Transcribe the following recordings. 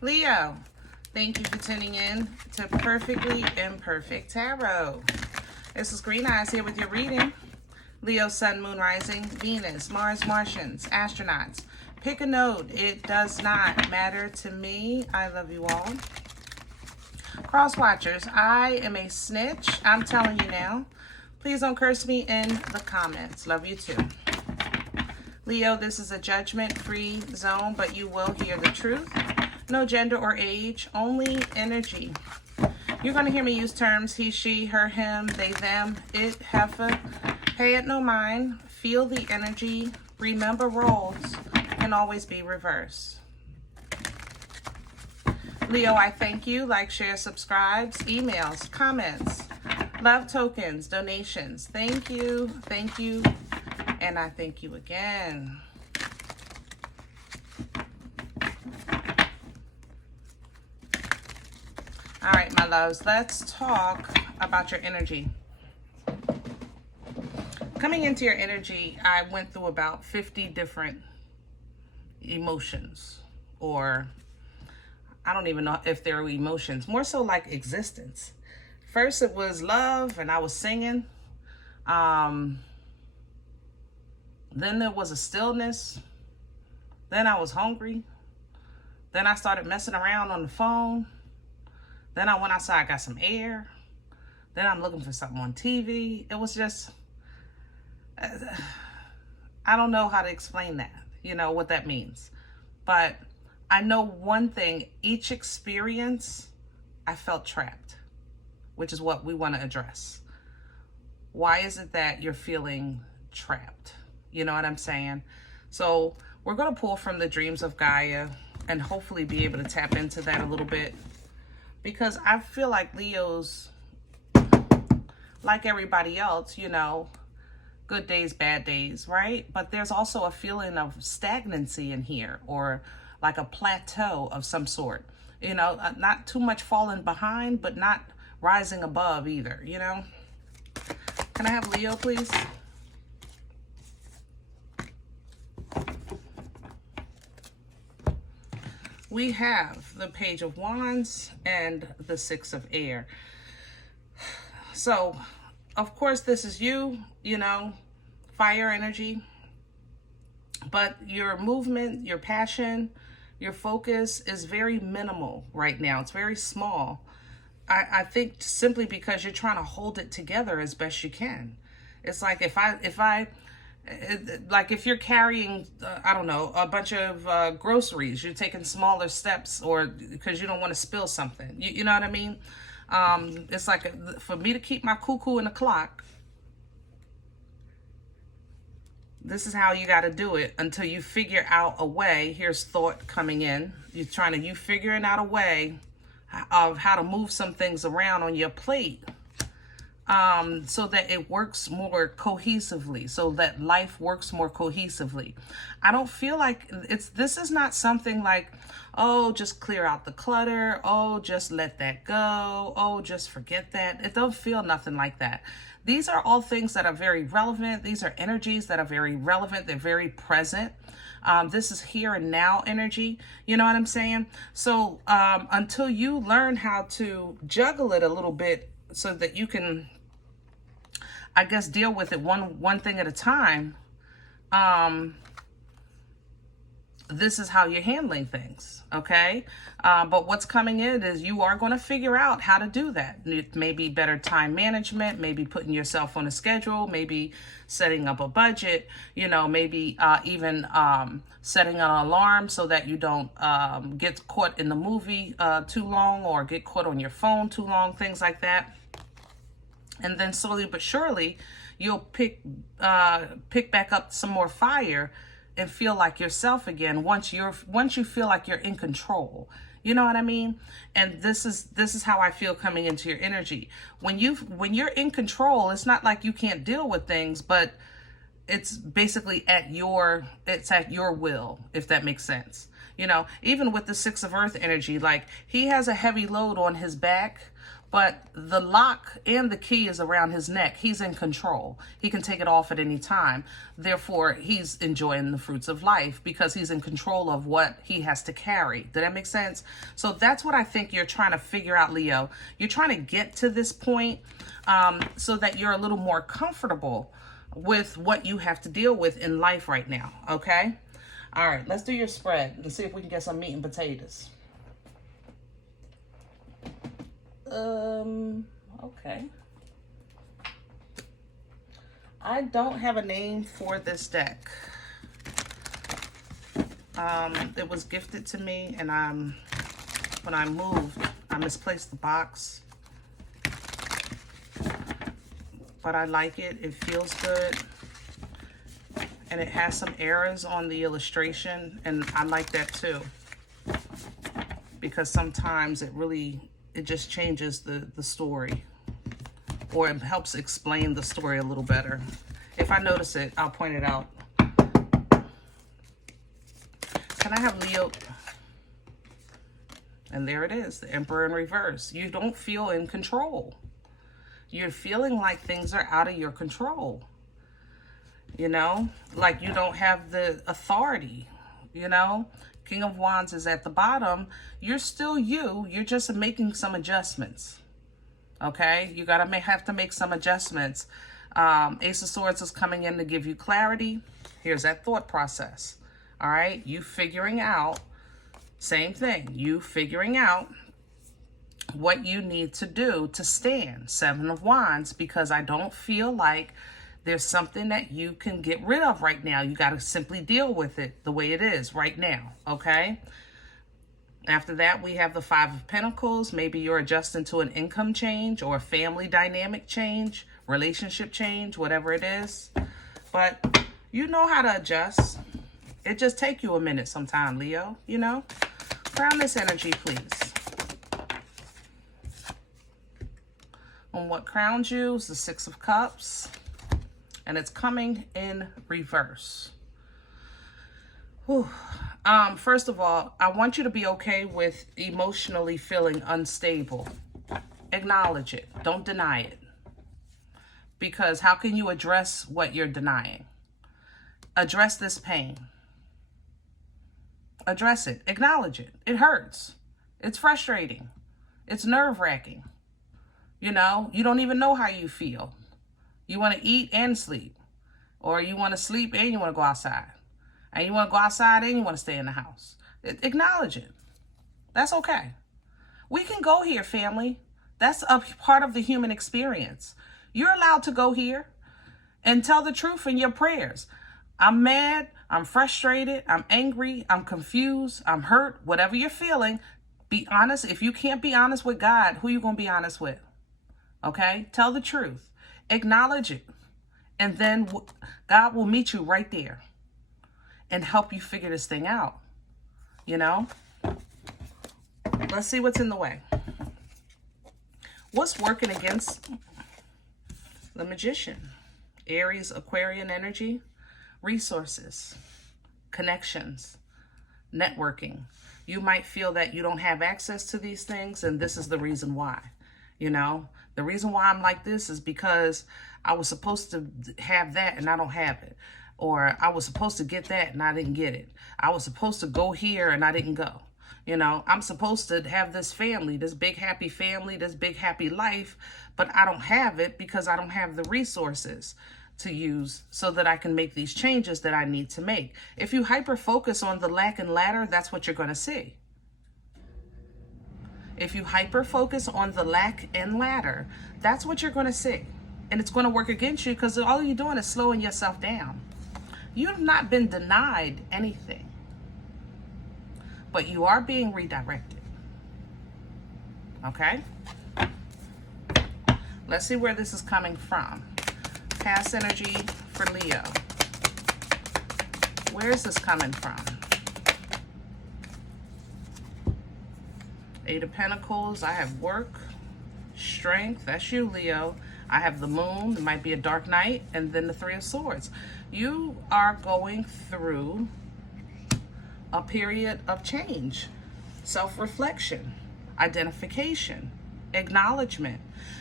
Leo, thank you for tuning in to Perfectly Imperfect Tarot. This is Green Eyes here with your reading. Leo, Sun, Moon, Rising, Venus, Mars, Martians, astronauts. Pick a node. It does not matter to me. I love you all. Cross watchers, I am a snitch. I'm telling you now. Please don't curse me in the comments. Love you too. Leo, this is a judgment-free zone, but you will hear the truth. No gender or age, only energy. You're going to hear me use terms he, she, her, him, they, them, it, heifer. Pay it no mind. Feel the energy. Remember, roles can always be reversed. Leo, I thank you. Like, share, subscribes, emails, comments, love tokens, donations. Thank you, and I thank you again. All right, my loves, let's talk about your energy. Coming into your energy, I went through about 50 different emotions, or I don't even know if they're emotions, more so like existence. First, it was love, and I was singing. Then there was a stillness. Then I was hungry. Then I started messing around on the phone. Then I went outside, got some air. Then I'm looking for something on TV. It was just, I don't know how to explain that, you know, what that means. But I know one thing, each experience, I felt trapped, which is what we want to address. Why is it that you're feeling trapped? You know what I'm saying? So we're going to pull from the dreams of Gaia and hopefully be able to tap into that a little bit. Because I feel like Leo's, like everybody else, you know, good days, bad days, right? But there's also a feeling of stagnancy in here, or like a plateau of some sort. You know, not too much falling behind, but not rising above either, you know? Can I have Leo, please? We have the Page of Wands and the Six of Air. So, of course, this is you, you know, fire energy. But your movement, your passion, your focus is very minimal right now. It's very small. I think simply because you're trying to hold it together as best you can. It's like if you're carrying, I don't know, a bunch of groceries, you're taking smaller steps, or because you don't want to spill something. You know what I mean? It's like for me to keep my cuckoo in the clock, this is how you got to do it until you figure out a way. Here's thought coming in. You figuring out a way of how to move some things around on your plate. So that it works more cohesively, so that life works more cohesively. I don't feel like this is not something like, oh, just clear out the clutter. Oh, just let that go. Oh, just forget that. It don't feel nothing like that. These are all things that are very relevant. These are energies that are very relevant. They're very present. This is here and now energy. You know what I'm saying? So until you learn how to juggle it a little bit so that you can, I guess, deal with it one thing at a time, this is how you're handling things, okay? But what's coming in is you are going to figure out how to do that. It may be better time management, maybe putting yourself on a schedule, maybe setting up a budget, you know, maybe even setting an alarm so that you don't get caught in the movie too long, or get caught on your phone too long, things like that. And then slowly but surely, you'll pick back up some more fire and feel like yourself again once you feel like you're in control. You know what I mean? And this is how I feel coming into your energy. When you're in control, it's not like you can't deal with things, but it's basically at your will, if that makes sense. You know, even with the Six of Earth energy, like he has a heavy load on his back, but the lock and the key is around his neck. He's in control. He can take it off at any time. Therefore, he's enjoying the fruits of life because he's in control of what he has to carry. Did that make sense? So that's what I think you're trying to figure out, Leo. You're trying to get to this point so that you're a little more comfortable with what you have to deal with in life right now, okay? All right, let's do your spread and see if we can get some meat and potatoes. Okay. I don't have a name for this deck. It was gifted to me, and when I moved, I misplaced the box. But I like it. It feels good. And it has some errors on the illustration, and I like that too. Because sometimes it just changes the story, or it helps explain the story a little better. If I notice it, I'll point it out. Can I have Leo? And there it is, the Emperor in reverse. You don't feel in control. You're feeling like things are out of your control. You know, like you don't have the authority, you know. King of Wands is at the bottom. You're still you. You're just making some adjustments. Okay? You got to have to make some adjustments. Ace of Swords is coming in to give you clarity. Here's that thought process. All right? You figuring out, same thing. You figuring out what you need to do to stand. Seven of Wands, because I don't feel like there's something that you can get rid of right now. You got to simply deal with it the way it is right now, okay? After that, we have the Five of Pentacles. Maybe you're adjusting to an income change or a family dynamic change, relationship change, whatever it is. But you know how to adjust. It just take you a minute sometime, Leo, you know? Crown this energy, please. And what crowns you is the Six of Cups. And it's coming in reverse. Whew. First of all, I want you to be okay with emotionally feeling unstable. Acknowledge it. Don't deny it. Because how can you address what you're denying? Address this pain. Address it. Acknowledge it. It hurts. It's frustrating. It's nerve-wracking. You know, you don't even know how you feel. You want to eat and sleep. Or you want to sleep and you want to go outside. And you want to go outside and you want to stay in the house. Acknowledge it. That's okay. We can go here, family. That's a part of the human experience. You're allowed to go here and tell the truth in your prayers. I'm mad. I'm frustrated. I'm angry. I'm confused. I'm hurt. Whatever you're feeling, be honest. If you can't be honest with God, who are you going to be honest with? Okay? Tell the truth. Acknowledge it. And then God will meet you right there and help you figure this thing out. You know? Let's see what's in the way. What's working against the Magician? Aries, Aquarian energy, resources, connections, networking. You might feel that you don't have access to these things, and this is the reason why. You know, the reason why I'm like this is because I was supposed to have that and I don't have it. Or I was supposed to get that and I didn't get it. I was supposed to go here and I didn't go. You know, I'm supposed to have this family, this big happy family, this big happy life, but I don't have it because I don't have the resources to use so that I can make these changes that I need to make. If you hyper focus on the lack and ladder, that's what you're going to see. If you hyper focus on the lack and ladder, that's what you're going to see. And it's going to work against you because all you're doing is slowing yourself down. You've not been denied anything, but you are being redirected. Okay? Let's see where this is coming from. Past energy for Leo. Where is this coming from? Eight of Pentacles. I have work, strength. That's you, Leo. I have the moon. It might be a dark night. And then the Three of Swords. You are going through a period of change, self-reflection, identification, acknowledgement.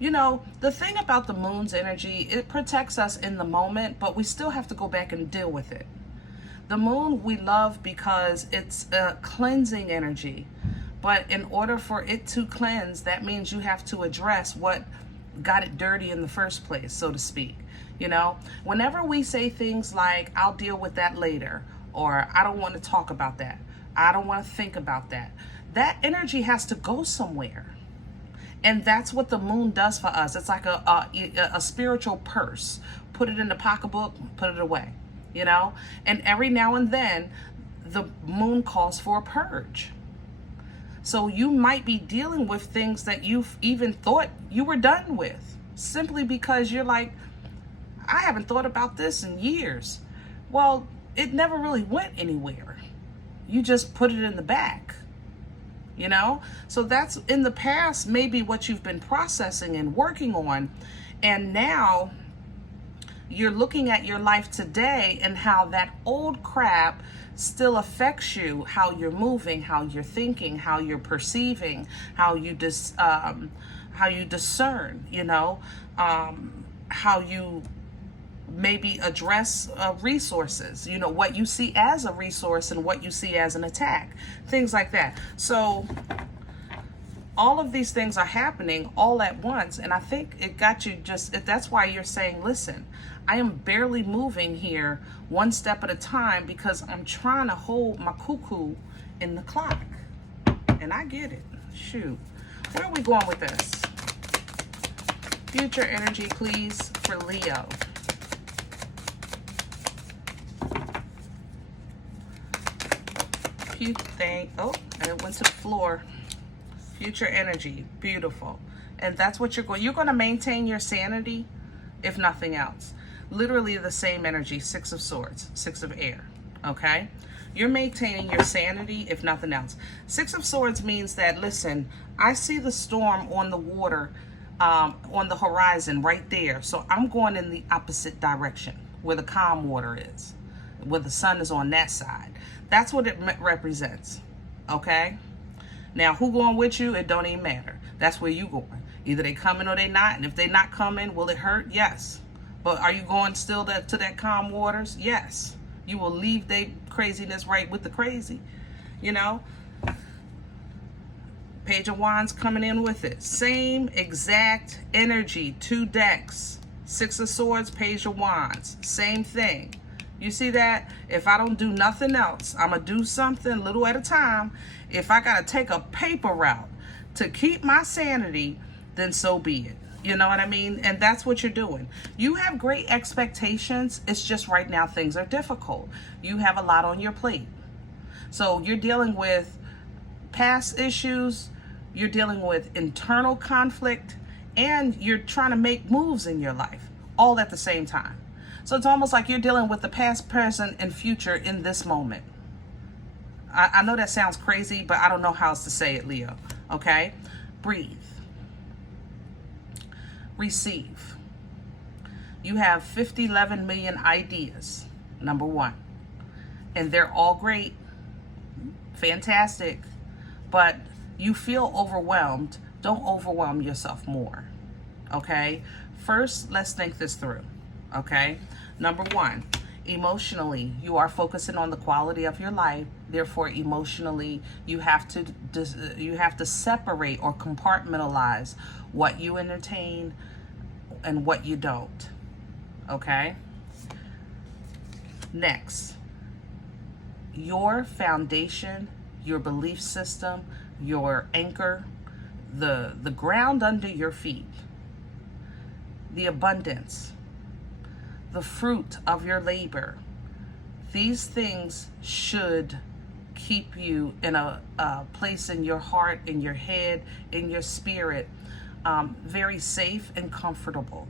You know, the thing about the moon's energy, it protects us in the moment, but we still have to go back and deal with it. The moon we love because it's a cleansing energy. But in order for it to cleanse, that means you have to address what got it dirty in the first place, so to speak. You know, whenever we say things like, I'll deal with that later, or I don't want to talk about that, I don't want to think about that, that energy has to go somewhere. And that's what the moon does for us. It's like a spiritual purse. Put it in the pocketbook, put it away, you know? And every now and then, the moon calls for a purge. So you might be dealing with things that you've even thought you were done with, simply because you're like, I haven't thought about this in years. Well, it never really went anywhere. You just put it in the back. You know, so that's in the past, maybe what you've been processing and working on. And now you're looking at your life today and how that old crap still affects you, how you're moving, how you're thinking, how you're perceiving, how you discern, you know, how you maybe address resources, you know, what you see as a resource and what you see as an attack, things like that. So all of these things are happening all at once, and I think it got you that's why you're saying, listen, I am barely moving here one step at a time because I'm trying to hold my cuckoo in the clock. And I get it. Shoot. Where are we going with this? Future energy, please, for Leo. Oh, and it went to the floor. Future energy, beautiful. And that's what you're going to maintain your sanity, if nothing else. Literally the same energy, Six of Swords, Six of Air, okay? You're maintaining your sanity, if nothing else. Six of Swords means that, listen, I see the storm on the water, on the horizon right there. So I'm going in the opposite direction, where the calm water is, where the sun is on that side. That's what it represents, okay? Now, who going with you, it don't even matter. That's where you going. Either they coming or they not. And if they not coming, will it hurt? Yes. But are you going still to that calm waters? Yes. You will leave their craziness right with the crazy, you know? Page of Wands coming in with it. Same exact energy, 2 decks. Six of Swords, Page of Wands. Same thing. You see that? If I don't do nothing else, I'm going to do something little at a time. If I got to take a paper route to keep my sanity, then so be it. You know what I mean? And that's what you're doing. You have great expectations. It's just right now things are difficult. You have a lot on your plate. So you're dealing with past issues. You're dealing with internal conflict. And you're trying to make moves in your life all at the same time. So it's almost like you're dealing with the past, present, and future in this moment. I know that sounds crazy, but I don't know how else to say it, Leo. Okay? Breathe. Receive. You have 11 million ideas, number 1. And they're all great, fantastic, but you feel overwhelmed. Don't overwhelm yourself more, okay? First, let's think this through, okay? Number 1, emotionally, you are focusing on the quality of your life. Therefore, emotionally, you have to separate or compartmentalize what you entertain and what you don't, okay? Next, your foundation, your belief system, your anchor, the ground under your feet, the abundance, the fruit of your labor. These things should keep you in a place in your heart, in your head, in your spirit, very safe and comfortable.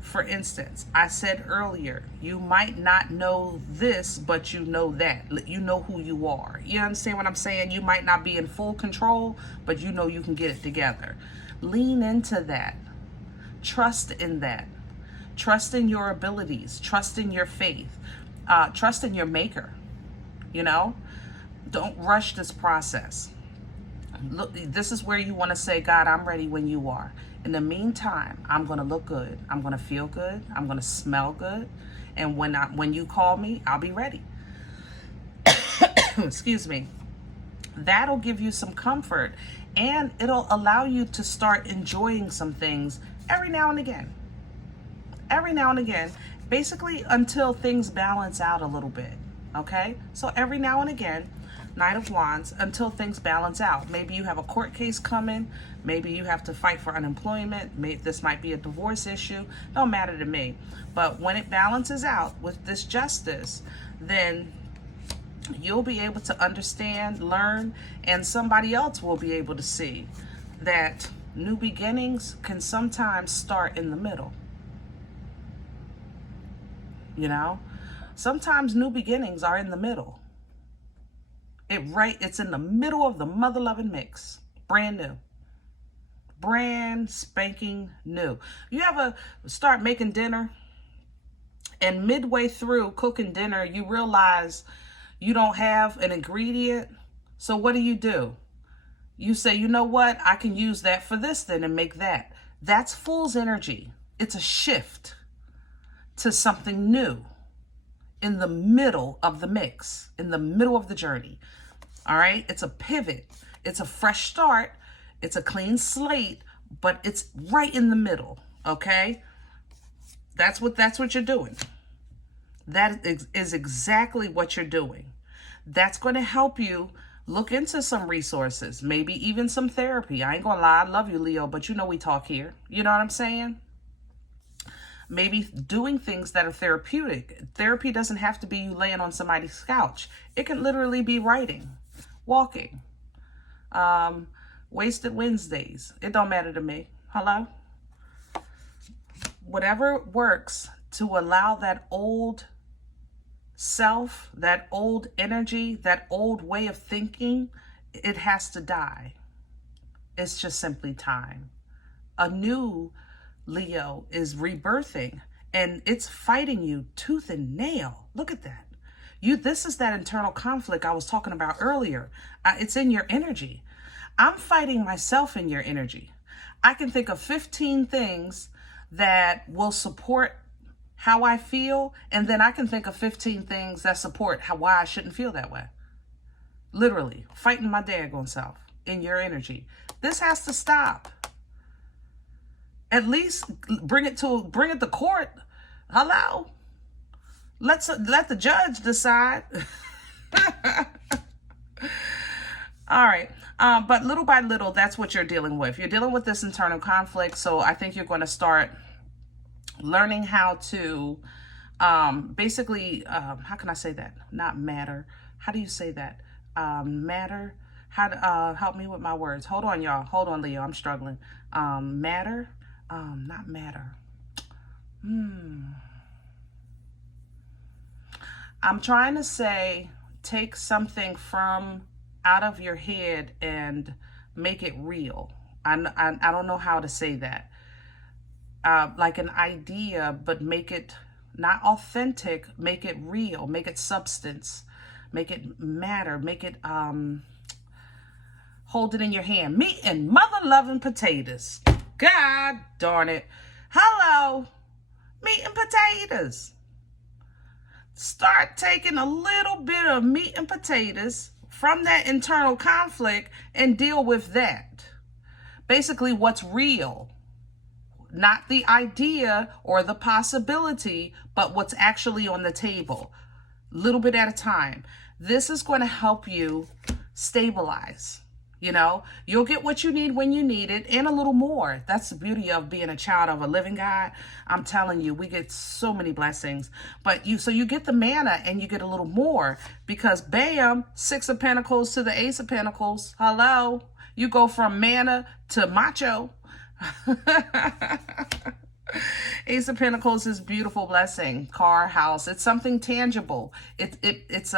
For instance, I said earlier, you might not know this, but you know that. You know who you are. You understand what I'm saying? You might not be in full control, but you know you can get it together. Lean into that. Trust in that. Trust in your abilities. Trust in your faith. Trust in your maker. you know? Don't rush this process. Look, this is where you want to say, God, I'm ready when you are. In the meantime, I'm going to look good. I'm going to feel good. I'm going to smell good. And when you call me, I'll be ready. Excuse me. That'll give you some comfort, and it'll allow you to start enjoying some things every now and again. Every now and again, basically until things balance out a little bit, okay? So every now and again, Knight of Wands, until things balance out. Maybe you have a court case coming. Maybe you have to fight for unemployment. This might be a divorce issue. Don't matter to me. But when it balances out with this justice, then you'll be able to understand, learn, and somebody else will be able to see that new beginnings can sometimes start in the middle. You know, sometimes new beginnings are in the middle. It's in the middle of the mother-loving mix. Brand new. Brand spanking new. You ever start making dinner and midway through cooking dinner, you realize you don't have an ingredient? So what do? You say, you know what? I can use that for this then and make that. That's fool's energy. It's a shift to something new in the middle of the mix, in the middle of the journey. All right? It's a pivot. It's a fresh start. It's a clean slate, but it's right in the middle, okay? That's what you're doing. That is exactly what you're doing. That's going to help you look into some resources, maybe even some therapy. I ain't gonna lie, I love you, Leo, but you know we talk here. You know what I'm saying? Maybe doing things that are therapeutic. Therapy doesn't have to be you laying on somebody's couch. It can literally be writing, walking, wasted Wednesdays. It don't matter to me. Hello? Whatever works to allow that old self, that old energy, that old way of thinking, it has to die. It's just simply time. A new Leo is rebirthing, and it's fighting you tooth and nail. Look at that. This is that internal conflict I was talking about earlier. It's in your energy. I'm fighting myself in your energy. I can think of 15 things that will support how I feel, and then I can think of 15 things that support why I shouldn't feel that way. Literally, fighting my daggone self in your energy. This has to stop. At least bring it to court. Hello? Let the judge decide. All right. But little by little, that's what you're dealing with. You're dealing with this internal conflict. So I think you're going to start learning how to basically, how can I say that? Not matter. How do you say that? Matter. How to help me with my words. Hold on, y'all. Hold on, Leo. I'm struggling. Matter. Not matter. I'm trying to say take something from out of your head and make it real. I don't know how to say that. Like an idea, but make it not authentic, make it real, make it substance, make it matter, make it, hold it in your hand. Meat and mother-loving potatoes. God darn it. Hello, meat and potatoes. Start taking a little bit of meat and potatoes from that internal conflict and deal with that. Basically, what's real. Not the idea or the possibility, but what's actually on the table. Little bit at a time. This is going to help you stabilize. You know, you'll get what you need when you need it and a little more. That's the beauty of being a child of a living God. I'm telling you, we get so many blessings. But so you get the manna and you get a little more because bam, 6 of Pentacles to the Ace of Pentacles. Hello. You go from manna to macho. Ace of Pentacles is beautiful blessing. Car, house. It's something tangible. It's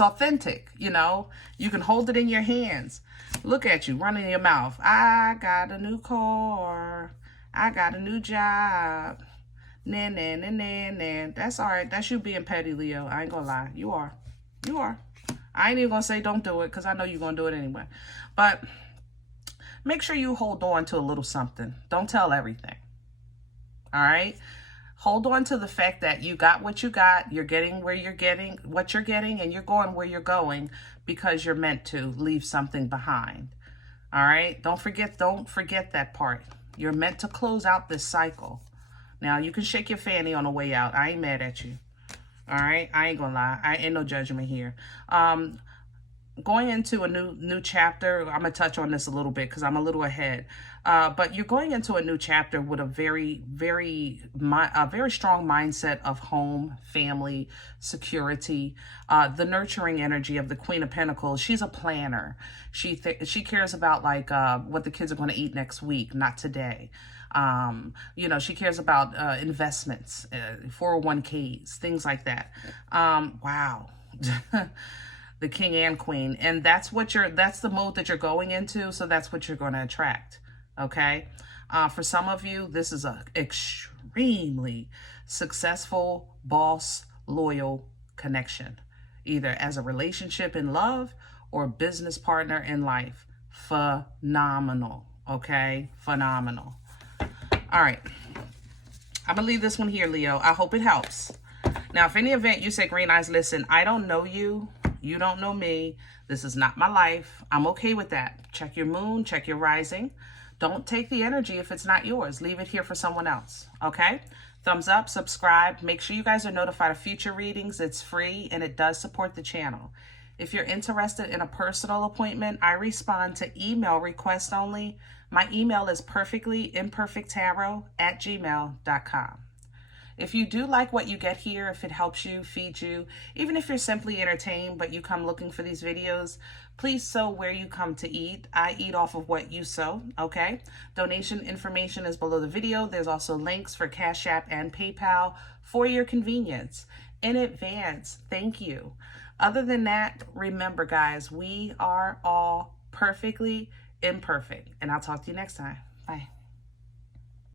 authentic, you know. You can hold it in your hands. Look at you running your mouth. I got a new car. I got a new job. Nah. That's all right. That's you being petty, Leo. I ain't gonna lie. You are. You are. I ain't even going to say don't do it because I know you're going to do it anyway. But make sure you hold on to a little something. Don't tell everything. All right? Hold on to the fact that you got what you got. You're getting where you're getting, what you're getting, and you're going where you're going because you're meant to leave something behind. All right? Don't forget that part. You're meant to close out this cycle. Now, you can shake your fanny on the way out. I ain't mad at you. All right? I ain't gonna lie. I ain't no judgment here. Going into a new chapter, I'm going to touch on this a little bit because I'm a little ahead. But you're going into a new chapter with a very strong mindset of home, family, security, the nurturing energy of the Queen of Pentacles. She's a planner. She cares about like what the kids are going to eat next week, not today. You know, she cares about investments, 401ks, things like that. Wow. The king and queen. And that's the mode that you're going into. So that's what you're going to attract. Okay. For some of you, this is a extremely successful, boss, loyal connection, either as a relationship in love or business partner in life. Phenomenal. Okay. Phenomenal. All right. I'm going to leave this one here, Leo. I hope it helps. Now, if any event you say, Green Eyes, listen, I don't know you. You don't know me. This is not my life. I'm okay with that. Check your moon, check your rising. Don't take the energy if it's not yours. Leave it here for someone else. Okay? Thumbs up, subscribe. Make sure you guys are notified of future readings. It's free and it does support the channel. If you're interested in a personal appointment, I respond to email requests only. My email is perfectlyimperfecttarot@gmail.com. If you do like what you get here, if it helps you, feeds you, even if you're simply entertained, but you come looking for these videos, please sow where you come to eat. I eat off of what you sow, okay? Donation information is below the video. There's also links for Cash App and PayPal for your convenience. In advance, thank you. Other than that, remember, guys, we are all perfectly imperfect. And I'll talk to you next time. Bye.